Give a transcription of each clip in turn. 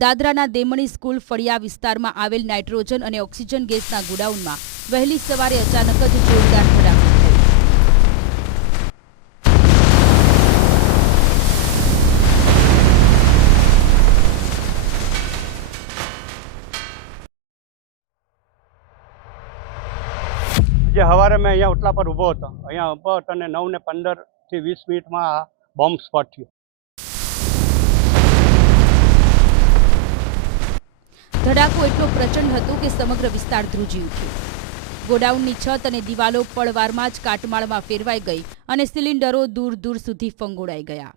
દાદરાના દેમણી school ફળિયા વિસ્તારમાં આવેલ nitrogen અને ઓક્સિજન ગેસના ગોડાઉનમાં વહેલી સવારે અચાનક જ જોરદાર ધડાકો થયો। જે સવારે મેં અહીંયા ઓટલા પર ઊભો હતો, અહીંયા ઊભો હતો અને 9:15 થી 20 મિનિટમાં આ બોમ્બ સ્પોટ થયો। ધડાકો એટલો પ્રચંડ હતો કે સમગ્ર વિસ્તાર ધ્રુજી ઉઠ્યો। ગોડાઉનની છત અને દિવાલો પળવારમાં જ કાટમાળમાં ફેરવાઈ ગઈ અને સિલિન્ડરો દૂર દૂર સુધી ફંગોળાઈ ગયા।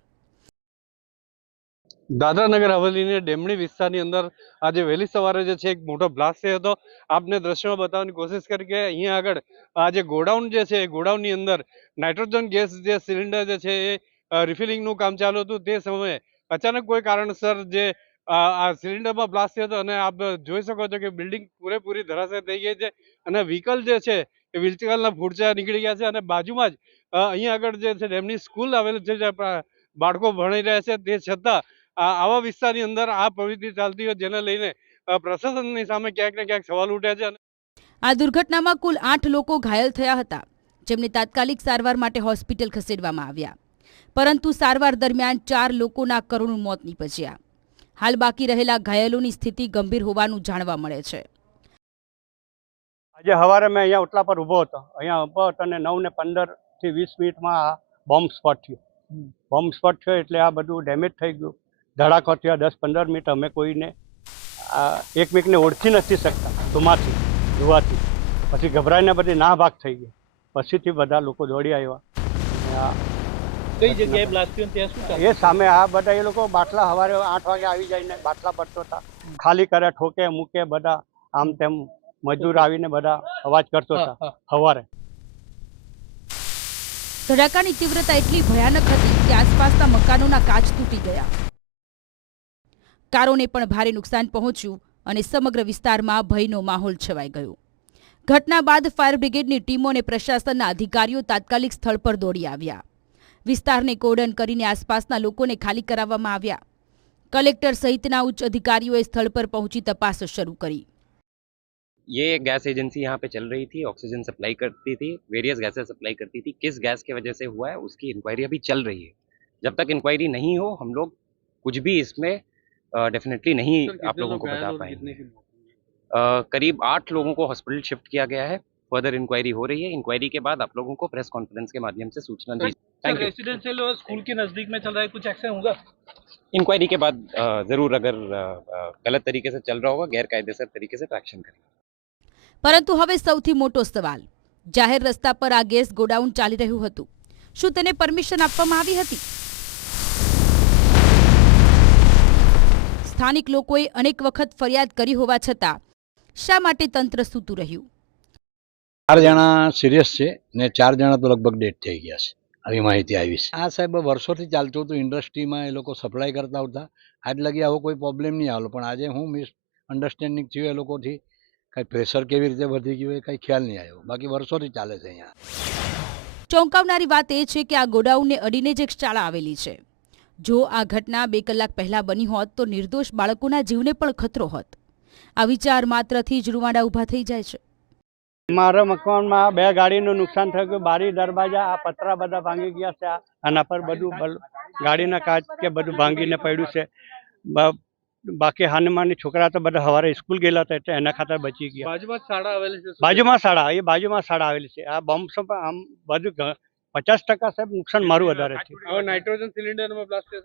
દાદરા નગર હવેલીની ડેમણી વિસ્તારની અંદર આજે વહેલી સવારે જે છે એક મોટો બ્લાસ્ટ થયો હતો। આપને દ્રશ્યોમાં બતાવવાની કોશિશ કરી કે અહીંયા આગળ આ જે ગોડાઉન જે છે એ ગોડાઉનની અંદર નાઇટ્રોજન ગેસ જે સિલિન્ડર જે છે એ રિફિલિંગનું કામ ચાલુ હતું। તે સમયે અચાનક કોઈ કારણસર જે આ સિલિન્ડરમાં બ્લાસ્ટ થયો હતો અને આપ જોઈ શકો છો કે બિલ્ડિંગ પૂરેપૂરી ધરાશાય થઈ ગઈ છે અને વ્હીકલ જે છે એ વ્હીકલના ફૂટચા નીકળી ગયા છે અને બાજુમાં જ અહીંયા આગળ જે છે ડેમની સ્કૂલ આવેલી છે જ્યાં બાળકો ભણી રહ્યા છે। તે છતાં આવા વિસ્તારની અંદર આ પ્રવૃત્તિ ચાલતી હોય જેને લઈને પ્રશાસનની સામે ક્યાંક ને ક્યાંક સવાલ ઉઠ્યા છે। આ દુર્ઘટનામાં કુલ 8 લોકો ઘાયલ થયા હતા, જેમને તાત્કાલિક સારવાર માટે હોસ્પિટલ ખસેડવામાં આવ્યા, પરંતુ સારવાર દરમિયાન 4 લોકોના કરુણ મોત નીપજ્યા। હાલ બાકી રહેલા ઘાયલોની સ્થિતિ ગંભીર હોવાનું જાણવા મળે છે। આજે સવારે મેં અહીંયા ઓટલા પર ઊભો હતો, અહીંયા ઊભો હતો અને 9:15 થી 20 મિનિટમાં આ બોમ્બ સ્પોટ થયો। બોમ્બ સ્પોટ થયો એટલે આ બધું ડેમેજ થઈ ગયું। ધડાકો થયો 10-15 મિનિટ અમે કોઈને એકમેકને ઓળખી નથી શકતા, ધુવાથી પછી ગભરાઈને બધી ના ભાગ થઈ ગઈ। પછીથી બધા લોકો દોડી આવ્યા। કઈ જગ્યાએ બ્લાસ્ટ થયો ત્યાં શું એ સામે આ બધા એ લોકો બાટલા સવારે 8 વાગે આવી જઈને બાટલા પડતો હતા, ખાલી કરે, ઠોકે મૂકે, બધા આમ તેમ મજૂર આવીને બધા અવાજ કરતો હતા સવારે। ધડાકાની તીવ્રતા એટલી ભયાનક હતી કે આસપાસના મકાનોના કાચ તૂટી ગયા, કારોને પણ ભારે નુકસાન પહોંચ્યું અને સમગ્ર વિસ્તારમાં ભયનો માહોલ છવાઈ ગયો। ઘટના બાદ ફાયર બ્રિગેડની ટીમો અને પ્રશાસનના અધિકારીઓ તાત્કાલિક સ્થળ પર દોડી આવ્યા। વિસ્તારને કોર્ડન કરીને આસપાસના લોકોને ખાલી કરાવવામાં આવ્યા। કલેક્ટર સહિતના ઉચ્ચ અધિકારીઓએ સ્થળ પર પહોંચી તપાસ શરૂ કરી। ये गैस एजेंसी यहाँ पे चल रही थी, ऑक्सीजन सप्लाई करती थी, वेरियस गैसेस सप्लाई करती थी। किस गैस की वजह से हुआ है उसकी इंक्वायरी अभी चल रही है। जब तक इंक्वायरी नहीं हो हम लोग कुछ भी इसमें डेफिनेटली नहीं आप लोगों को बता पाएंगे। करीब 8 लोगों को हॉस्पिटल शिफ्ट किया गया है। फर्दर इंक्वायरी हो रही है। इंक्वायरी के बाद आप लोगों को प्रेस कॉन्फ्रेंस के माध्यम से सूचना दी। Thank you. रेसिडेंशियल और स्कूल के नजदीक में चल रहा है, कुछ एक्शन होगा? इंक्वायरी के बाद जरूर अगर गलत तरीके से चल रहा होगा, गैरकायदेसर तरीके से तो एक्शन करेंगे। પરંતુ હવે સૌથી મોટો સવાલ, જાહેર રસ્તા પર આ ગેસ ગોડાઉન ચાલી રહ્યું હતું, શું તેને પરમિશન આપવામાં આવી હતી? સ્થાનિક લોકોએ અનેક વખત ફરિયાદ કરી હોવા છતાં શા માટે તંત્ર સૂતું રહ્યું? 4 જણા સિરિયસ છે ને 4 જણા તો લગભગ ડેથ થઈ ગયા છે, આવી માહિતી આવી છે। આ સાહેબ વર્ષોથી ચાલતું હતું, ઇન્ડસ્ટ્રીમાં એ લોકો સપ્લાય કરતા હતા, આજ લગી આવો કોઈ પ્રોબ્લેમ નહીં આવેલો, પણ આજે હું મિસઅન્ડરસ્ટેન્ડિંગ થયું એ લોકોથી, કઈ પ્રેશર કેવી રીતે વધી ગયું એ કઈ ખ્યાલ નહીં આવ્યો, બાકી વર્ષોથી ચાલે છે અહીંયા। ચોંકાવનારી વાત એ છે કે આ ગોડાઉનને અડીને જ એક શાળા આવેલી છે। જો આ ઘટના 2 કલાક પહેલા બની હોત તો નિર્દોષ બાળકોના જીવને પણ ખતરો હોત। આ વિચાર માત્રથી જ રૂવાડા ઊભા થઈ જાય છે। મારા મકાનમાં 2 ગાડીનું નુકસાન થઈ ગયું, બારી દરવાજા આ પતરા બધા ભાંગી ગયા છે, આના પર બધું ગાડીના કાચ કે બધું ભાંગીને પડ્યું છે। બાકી હાનમાની છોકરા તો બધા સવારે સ્કૂલ ગયેલા હતા એટલે એના ખાતર બચી ગયા। બાજુમાં શાળા આવેલી છે? બાજુમાં શાળા આવેલી છે। આ બોમ્બ આમ બધું 50% સાહેબ નુકસાન મારું વધારે છે। હવે નાઇટ્રોજન સિલિન્ડરમાં બ્લાસ્ટ થયો?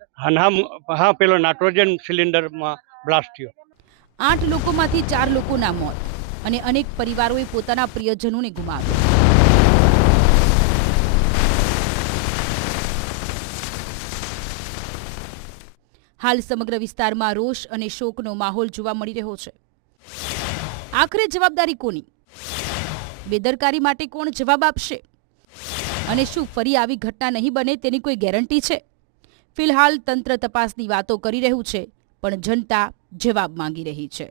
હા, પેલો નાઇટ્રોજન સિલિન્ડરમાં બ્લાસ્ટ થયો। 8 લોકોમાંથી 4 લોકોના મોત અને અનેક પરિવારોએ પોતાના પ્રિયજનોને ગુમાવ્યા। હાલ સમગ્ર વિસ્તારમાં રોષ અને શોકનો માહોલ જોવા મળી રહ્યો છે। આખરે જવાબદારી કોની? બેદરકારી માટે કોણ જવાબ આપશે? અને શું ફરી આવી ઘટના નહીં બને તેની કોઈ ગેરંટી છે? ફિલહાલ તંત્ર તપાસની વાતો કરી રહ્યું છે, પણ જનતા જવાબ માંગી રહી છે।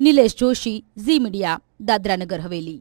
નિલેશ જોશી, ઝી મીડિયા, દાદરા નગર હવેલી।